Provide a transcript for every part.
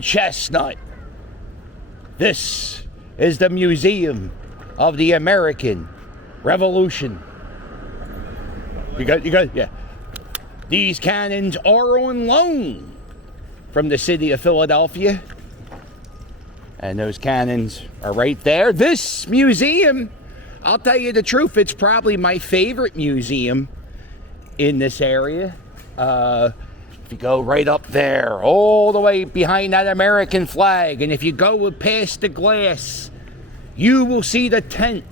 on Chestnut. This is the Museum of the American Revolution. You got, yeah. These cannons are on loan from the city of Philadelphia. And those cannons are right there. This museum, I'll tell you the truth, it's probably my favorite museum in this area. If you go right up there, all the way behind that American flag, and if you go past the glass, you will see the tent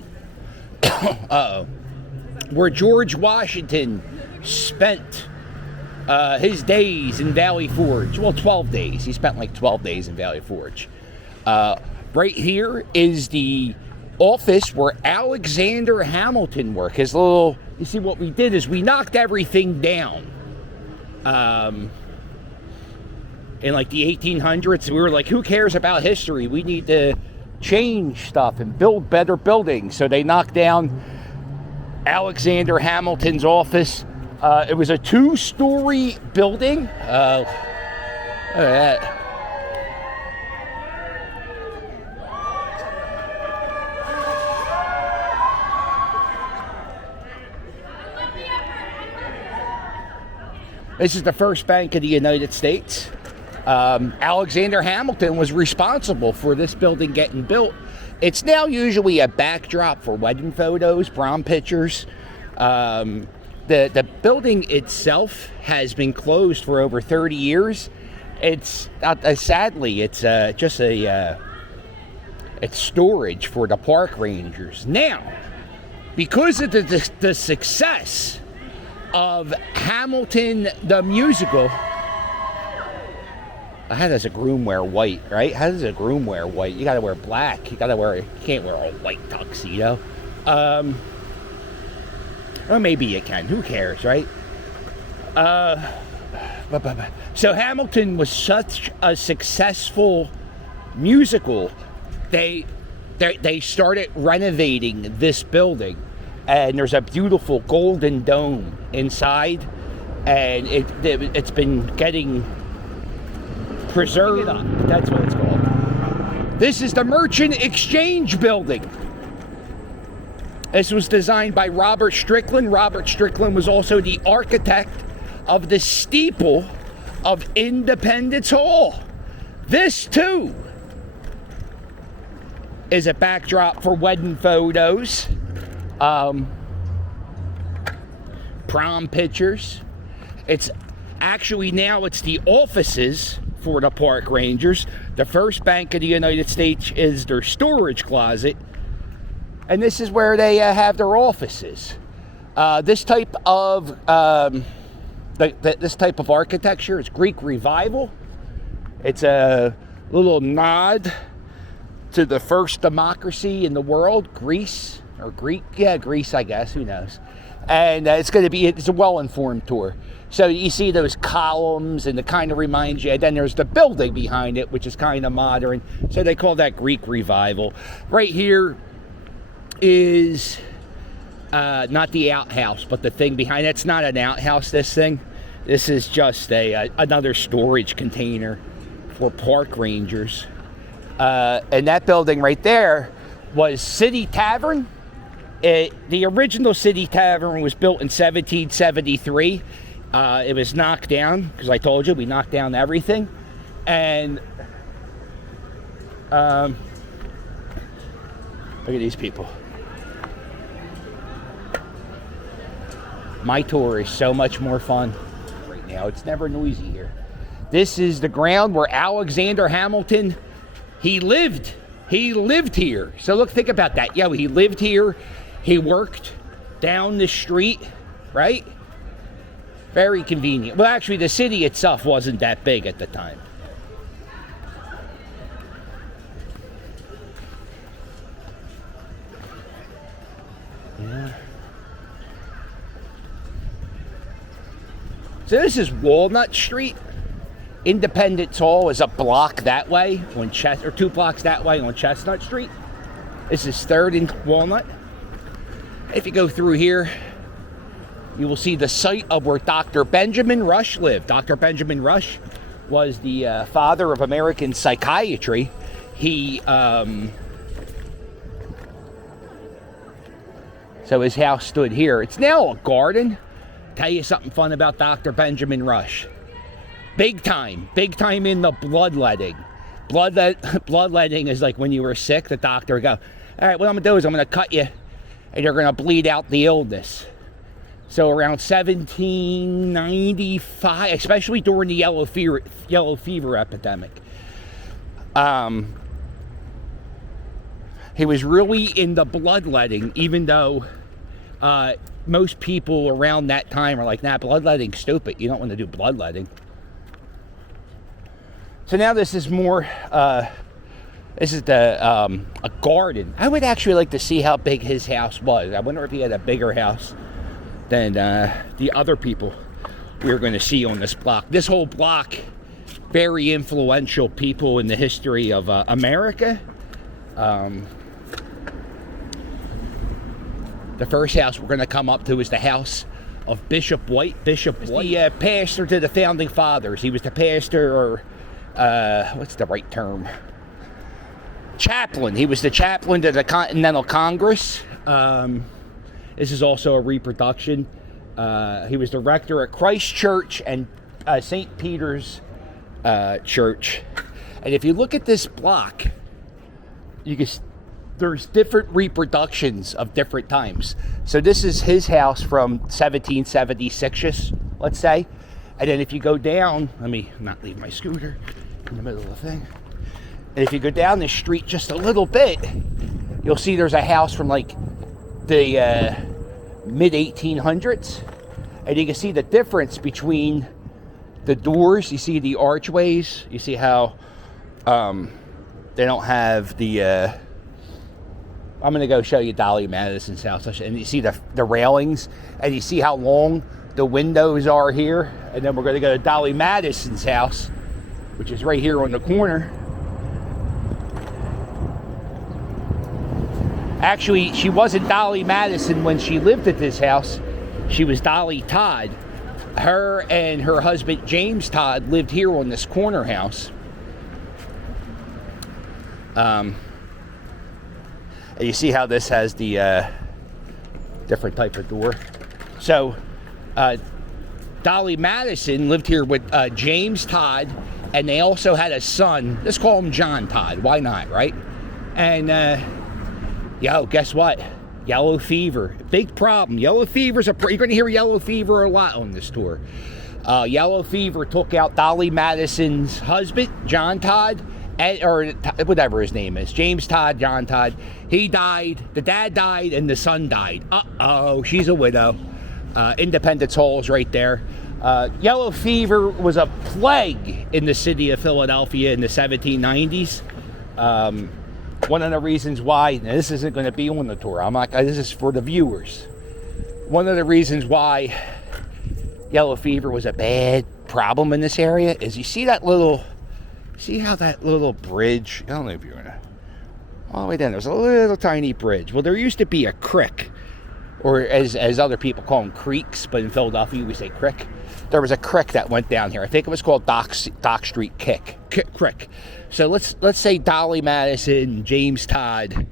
where George Washington spent his days in Valley Forge. Well, 12 days. He spent like 12 days in Valley Forge. Right here is the office where Alexander Hamilton worked. His little, you see what we did is we knocked everything down. In like the 1800s, we were like, who cares about history? We need to change stuff and build better buildings. So they knocked down Alexander Hamilton's office. It was a 2-story building. Look at that. This is the first bank of the United States. Alexander Hamilton was responsible for this building getting built. It's now usually a backdrop for wedding photos, prom pictures. The building itself has been closed for over 30 years. It's sadly, it's just it's storage for the park rangers. Now, because of the success of Hamilton the musical. How does a groom wear white, right? How does a groom wear white? You gotta wear black. You can't wear a white tuxedo. Or maybe you can. Who cares, right? So Hamilton was such a successful musical. They started renovating this building. And there's a beautiful golden dome inside, and it's been getting preserved. That's what it's called. This is the Merchant Exchange Building. This was designed by Robert Strickland. Robert Strickland was also the architect of the steeple of Independence Hall. This, too, is a backdrop for wedding photos. Prom pictures. It's actually now it's the offices for the park rangers. The first bank of the United States is their storage closet, and this is where they have their offices. This type of this type of architecture is Greek Revival. It's a little nod to the first democracy in the world, Greece. Or Greek, yeah, Greece, I guess, who knows. And it's a well-informed tour. So you see those columns, and it kind of reminds you, and then there's the building behind it, which is kind of modern. So they call that Greek Revival. Right here is not the outhouse, but the thing behind it. It's not an outhouse, this thing. This is just another storage container for park rangers. And that building right there was City Tavern. The original City Tavern was built in 1773. It was knocked down, because I told you, we knocked down everything. And look at these people. My tour is so much more fun right now. It's never noisy here. This is the ground where Alexander Hamilton, he lived here. So look, think about that. Yeah, he lived here. He worked down the street, right? Very convenient. Well, actually, the city itself wasn't that big at the time. Yeah. So this is Walnut Street. Independence Hall is a block that way, or 2 blocks that way on Chestnut Street. This is 3rd and Walnut. If you go through here, you will see the site of where Dr. Benjamin Rush lived. Dr. Benjamin Rush was the father of American psychiatry. He, so his house stood here. It's now a garden. Tell you something fun about Dr. Benjamin Rush. Big time in the bloodletting. Bloodletting is like when you were sick, the doctor would go, all right, what I'm going to do is I'm going to cut you, and you're going to bleed out the illness. So around 1795, especially during the yellow fever epidemic, he was really into bloodletting, even though most people around that time are like, nah, bloodletting's stupid. You don't want to do bloodletting. So now this is more, this is a garden. I would actually like to see how big his house was. I wonder if he had a bigger house than the other people we were going to see on this block. This whole block, very influential people in the history of America. The first house we're going to come up to is the house of Bishop White. Bishop White, the pastor to the Founding Fathers. He was the pastor, or what's the right term? Chaplain. He was the chaplain to the Continental Congress. This is also a reproduction. He was the rector at Christ Church and St. Peter's Church. And if you look at this block, you can there's different reproductions of different times. So this is his house from 1776, let's say. And then if you go down, let me not leave my scooter in the middle of the thing. And if you go down the street just a little bit, you'll see there's a house from like the mid 1800s. And you can see the difference between the doors. You see the archways. You see how they don't have the... I'm going to go show you Dolly Madison's house. And you see the railings. And you see how long the windows are here. And then we're going to go to Dolly Madison's house, which is right here on the corner. Actually, she wasn't Dolly Madison when she lived at this house. She was Dolly Todd. Her and her husband, James Todd, lived here on this corner house. And you see how this has the different type of door. So, Dolly Madison lived here with James Todd, and they also had a son. Let's call him John Todd. Why not, right? And, guess what? Yellow fever. Big problem. Yellow fever's you're going to hear yellow fever a lot on this tour. Yellow fever took out Dolly Madison's husband, John Todd, or whatever his name is. James Todd, John Todd. He died. The dad died, and the son died. Uh-oh, she's a widow. Independence Hall is right there. Yellow fever was a plague in the city of Philadelphia in the 1790s. One of the reasons why, now this isn't going to be on the tour, this is for the viewers. One of the reasons why yellow fever was a bad problem in this area is you see how that little bridge, I don't know if you're going to, all the way down, there's a little tiny bridge. Well, there used to be a creek, or as other people call them, creeks, but in Philadelphia we say creek. There was a creek that went down here. I think it was called Dock Street Creek. So let's say Dolly Madison, James Todd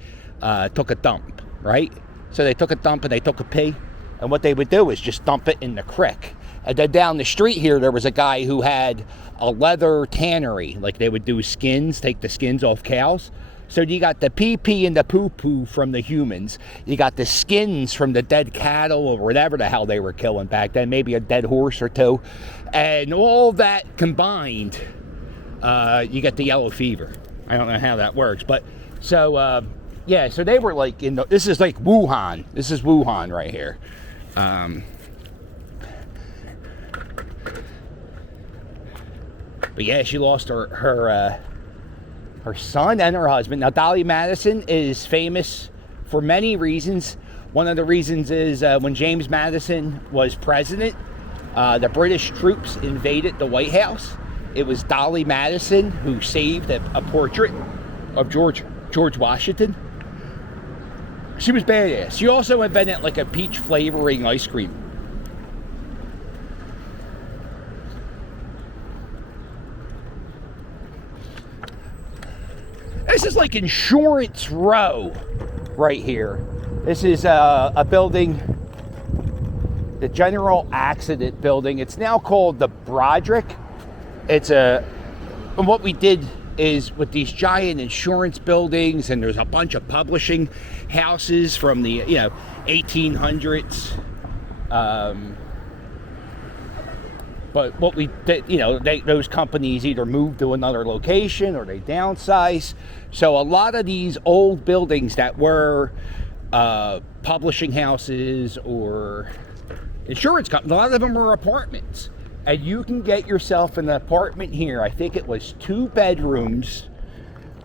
took a dump, right? So they took a dump and they took a pee, and what they would do is just dump it in the creek. And then down the street here, there was a guy who had a leather tannery, like they would do skins, take the skins off cows. So you got the pee-pee and the poo-poo from the humans. You got the skins from the dead cattle or whatever the hell they were killing back then, maybe a dead horse or two. And all that combined, you get the yellow fever. I don't know how that works. But so, so they were like this is like Wuhan. This is Wuhan right here. But yeah, she lost her son and her husband. Now, Dolly Madison is famous for many reasons. One of the reasons is when James Madison was president, the British troops invaded the White House. It was Dolly Madison who saved a portrait of George Washington. She was badass. She also invented like a peach flavoring ice cream. This is like Insurance Row right here. This is a building, the General Accident Building. It's now called the Broderick. And what we did is with these giant insurance buildings, and there's a bunch of publishing houses from the 1800s. But what we did, those companies either moved to another location or they downsized. So a lot of these old buildings that were publishing houses or insurance companies, a lot of them were apartments. And you can get yourself an apartment here. I think it was 2 bedrooms,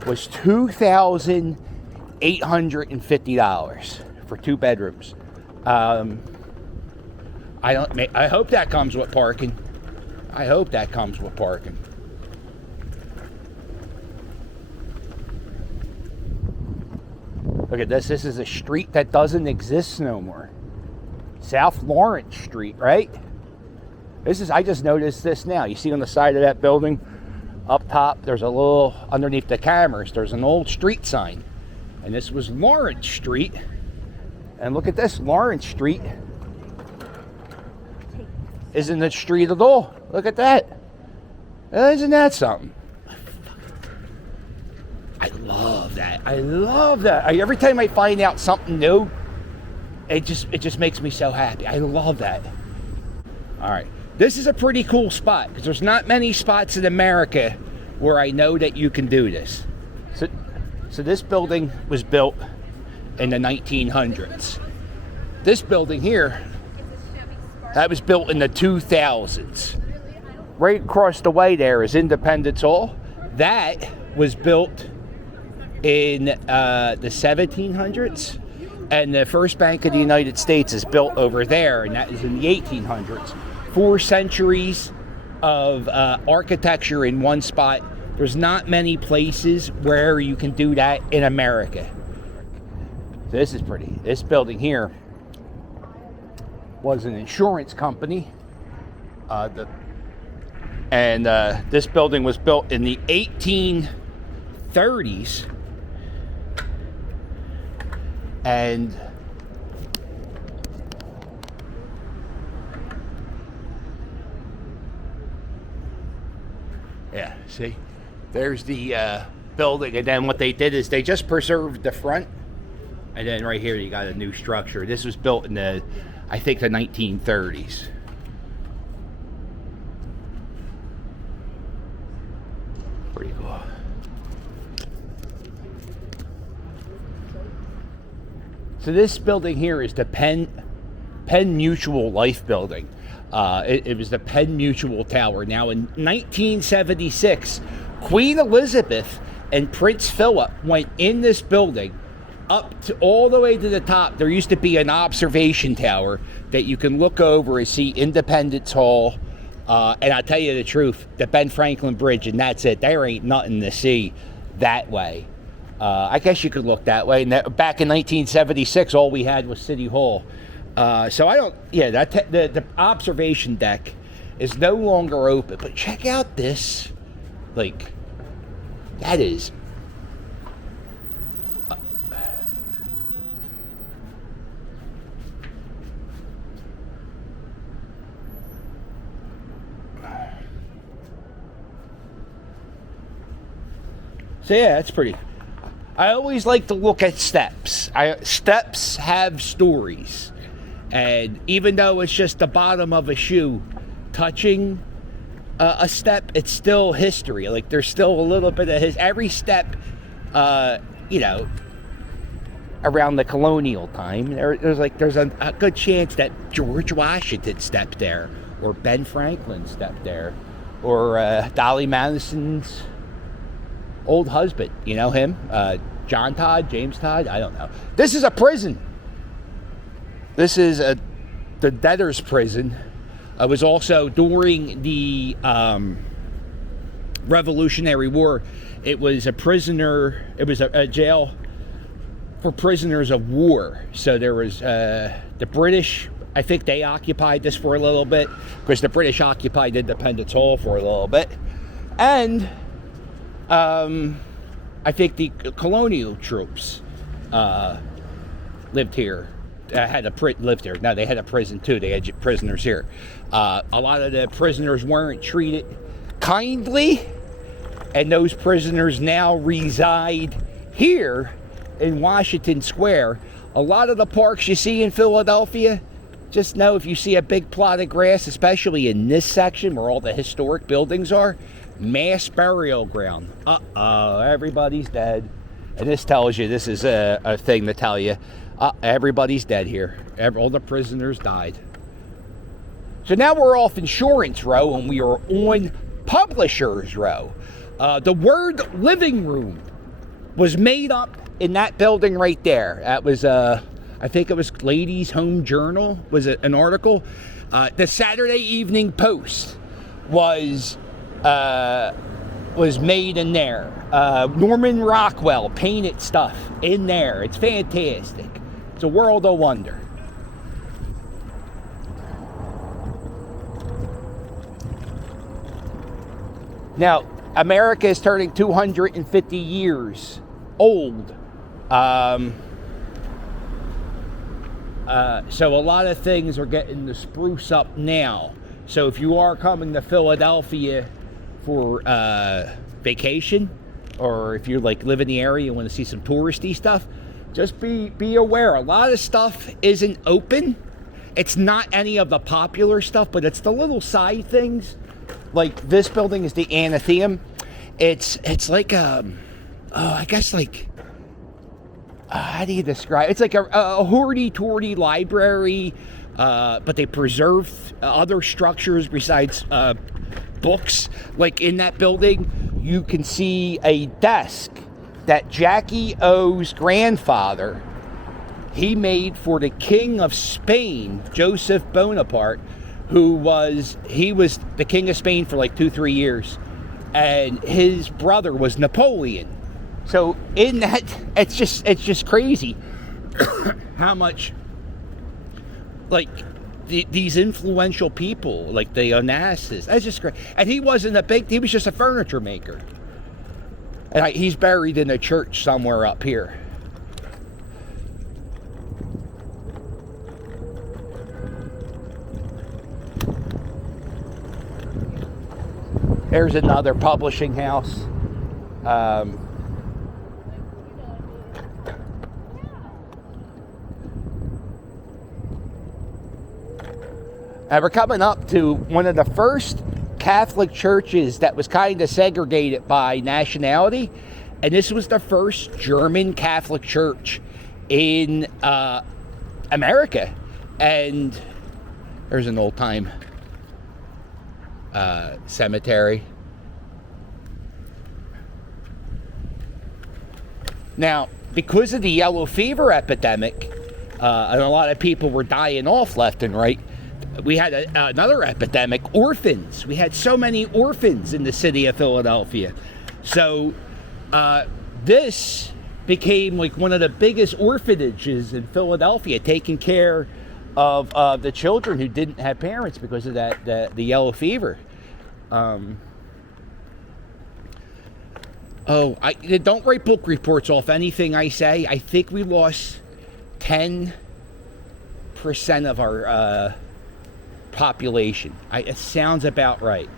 was $2,850 for 2 bedrooms. I hope that comes with parking. I hope that comes with parking. Look at this. This is a street that doesn't exist no more. South Lawrence Street, right? I just noticed this now. You see on the side of that building, up top, there's a little, underneath the cameras, there's an old street sign. And this was Lawrence Street. And look at this, Lawrence Street isn't the street at all. Look at that. Isn't that something? I love that. I love that. Every time I find out something new, it just makes me so happy. I love that. All right. This is a pretty cool spot because there's not many spots in America where I know that you can do this. So this building was built in the 1900s. This building here, that was built in the 2000s. Right across the way there is Independence Hall. That was built in the 1700s. And the First Bank of the United States is built over there, and that is in the 1800s. 4 centuries of architecture in one spot. There's not many places where you can do that in America. So this is pretty. This building here was an insurance company. This building was built in the 1830s. And yeah, see, there's the building, and then what they did is they just preserved the front, and then right here you got a new structure. This was built in the 1930s. Pretty cool. So this building here is the Penn Mutual Life Building. It was the Penn Mutual Tower. Now in 1976, Queen Elizabeth and Prince Philip went in this building up to all the way to the top. There used to be an observation tower that you can look over and see Independence Hall. And I'll tell you the truth, the Ben Franklin Bridge, and that's it. There ain't nothing to see that way. I guess you could look that way. And back in 1976, all we had was City Hall. So I don't, the observation deck is no longer open. But check out this, like, that is, so yeah, that's pretty. I always like to look at steps. Steps have stories. And even though it's just the bottom of a shoe touching a step, it's still history. Like, there's still a little bit of every step, around the colonial time, there's a good chance that George Washington stepped there, or Ben Franklin stepped there, or Dolly Madison's old husband, him, John Todd, James Todd, I don't know. This is a prison. This is the debtor's prison. It was also during the Revolutionary War. It was a jail for prisoners of war. So there was the British, I think they occupied this for a little bit, because the British occupied Independence Hall for a little bit. And I think the colonial troops lived here. Lived here. No, they had a prison too. They had prisoners here. A lot of the prisoners weren't treated kindly, and those prisoners now reside here in Washington Square. A lot of the parks you see in Philadelphia, just know if you see a big plot of grass, especially in this section where all the historic buildings are, mass burial ground. Everybody's dead. And this tells you, this is a thing to tell you, everybody's dead here. All the prisoners died. So now we're off Insurance Row and we are on Publishers Row. The word living room was made up in that building right there. That was, I think it was Ladies Home Journal, was it an article? The Saturday Evening Post was made in there. Norman Rockwell painted stuff in there. It's fantastic. It's a world of wonder. Now, America is turning 250 years old. So a lot of things are getting to spruce up now. So if you are coming to Philadelphia for vacation, or if you live in the area and want to see some touristy stuff, just be aware. A lot of stuff isn't open. It's not any of the popular stuff, but it's the little side things. Like this building is the Athenaeum. It's like how do you describe it? It's like a hoity-toity library, but they preserved other structures besides books. Like in that building, you can see a desk that Jackie O's grandfather, he made for the King of Spain, Joseph Bonaparte, he was the King of Spain for like 2-3 years, and his brother was Napoleon. So in that, it's just crazy how much these influential people, like the Onassis, that's just great. And he was just a furniture maker. And he's buried in a church somewhere up here. There's another publishing house. We're coming up to one of the first Catholic churches that was kind of segregated by nationality. And this was the first German Catholic church in America. And there's an old time cemetery. Now, because of the yellow fever epidemic, and a lot of people were dying off left and right, we had another epidemic, orphans. We had so many orphans in the city of Philadelphia. So this became like one of the biggest orphanages in Philadelphia, taking care of the children who didn't have parents because of the yellow fever. Don't write book reports off anything I say. I think we lost 10% of our population. It sounds about right.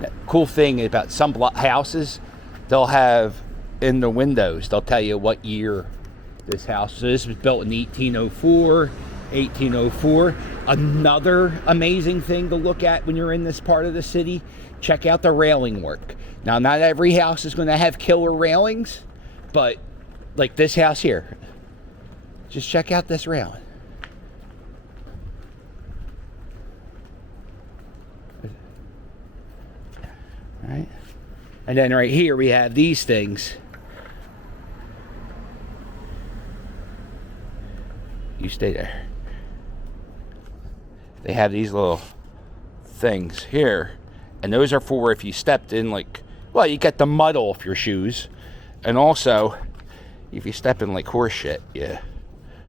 The cool thing about some houses, they'll have in the windows, they'll tell you what year this house. So this was built in 1804. Another amazing thing to look at when you're in this part of the city, check out the railing work. Now, not every house is going to have killer railings, but like this house here, just check out this railing. All right. And then right here we have these things. You stay there. They have these little things here, and those are for if you stepped in, you get the mud off your shoes, and also if you step in like horse shit, yeah.